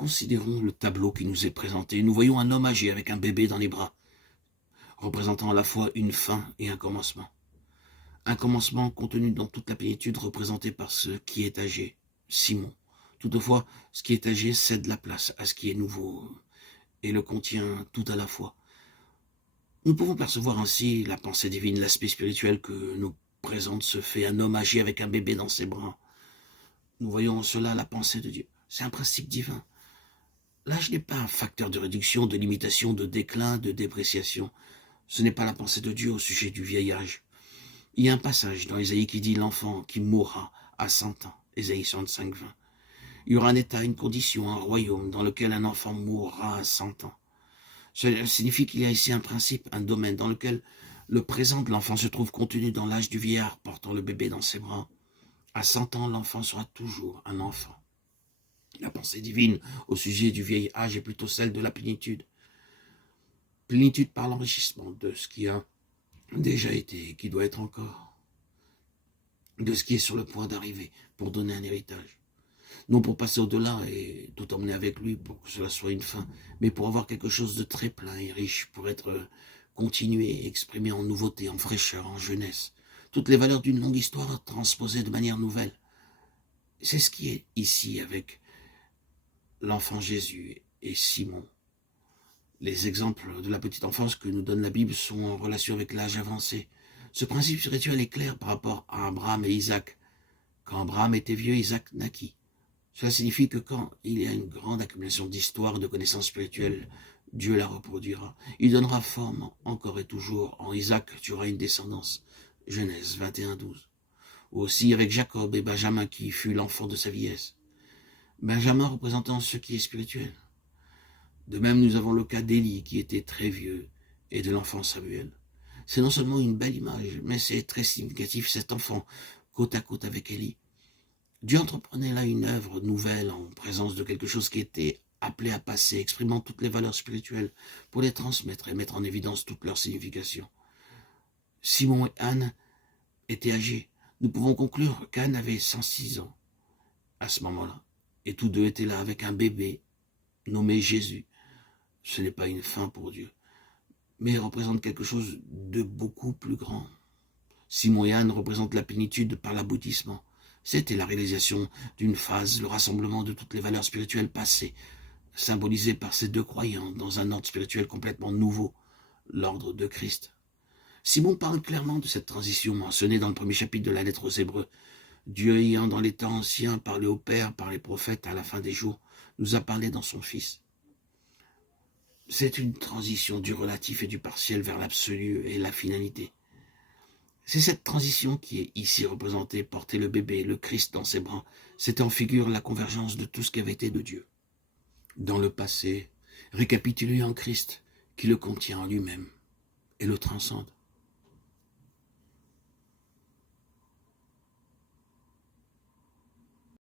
considérons le tableau qui nous est présenté, nous voyons un homme âgé avec un bébé dans les bras, représentant à la fois une fin et un commencement. Un commencement contenu dans toute la plénitude représenté par ce qui est âgé, Simon. Toutefois, ce qui est âgé cède la place à ce qui est nouveau et le contient tout à la fois. Nous pouvons percevoir ainsi la pensée divine, l'aspect spirituel que nous présente ce fait, un homme âgé avec un bébé dans ses bras. Nous voyons en cela la pensée de Dieu. C'est un principe divin. L'âge n'est pas un facteur de réduction, de limitation, de déclin, de dépréciation. Ce n'est pas la pensée de Dieu au sujet du vieil âge. Il y a un passage dans Ésaïe qui dit l'enfant qui mourra à 100 ans. Ésaïe 65, 20. Il y aura un état, une condition, un royaume dans lequel un enfant mourra à 100 ans. Cela signifie qu'il y a ici un principe, un domaine dans lequel le présent de l'enfant se trouve contenu dans l'âge du vieillard portant le bébé dans ses bras. À 100 ans, l'enfant sera toujours un enfant. La pensée divine au sujet du vieil âge est plutôt celle de la plénitude. Plénitude par l'enrichissement de ce qui a déjà été et qui doit être encore. De ce qui est sur le point d'arriver pour donner un héritage. Non pour passer au-delà et tout emmener avec lui pour que cela soit une fin, mais pour avoir quelque chose de très plein et riche, pour être continué et exprimé en nouveauté, en fraîcheur, en jeunesse. Toutes les valeurs d'une longue histoire transposées de manière nouvelle. C'est ce qui est ici avec l'enfant Jésus et Simon. Les exemples de la petite enfance que nous donne la Bible sont en relation avec l'âge avancé. Ce principe spirituel est clair par rapport à Abraham et Isaac. Quand Abraham était vieux, Isaac naquit. Cela signifie que quand il y a une grande accumulation d'histoire, de connaissances spirituelles, Dieu la reproduira. Il donnera forme encore et toujours. En Isaac, tu auras une descendance. Genèse 21, 12. Aussi avec Jacob et Benjamin qui fut l'enfant de sa vieillesse. Benjamin représentant ce qui est spirituel. De même, nous avons le cas d'Élie qui était très vieux et de l'enfant Samuel. C'est non seulement une belle image, mais c'est très significatif cet enfant côte à côte avec Élie. Dieu entreprenait là une œuvre nouvelle en présence de quelque chose qui était appelé à passer, exprimant toutes les valeurs spirituelles pour les transmettre et mettre en évidence toute leur signification. Simon et Anne étaient âgés. Nous pouvons conclure qu'Anne avait 106 ans à ce moment-là. Et tous deux étaient là avec un bébé nommé Jésus. Ce n'est pas une fin pour Dieu, mais représente quelque chose de beaucoup plus grand. Simon et Anne représentent la plénitude par l'aboutissement. C'était la réalisation d'une phase, le rassemblement de toutes les valeurs spirituelles passées, symbolisées par ces deux croyants dans un ordre spirituel complètement nouveau, l'ordre de Christ. Simon parle clairement de cette transition mentionnée dans le premier chapitre de la lettre aux Hébreux. Dieu ayant dans les temps anciens parlé au Père par les prophètes à la fin des jours, nous a parlé dans son Fils. C'est une transition du relatif et du partiel vers l'absolu et la finalité. C'est cette transition qui est ici représentée, porter le bébé, le Christ dans ses bras. C'est en figure la convergence de tout ce qui avait été de Dieu. Dans le passé, récapitulé en Christ, qui le contient en lui-même et le transcende.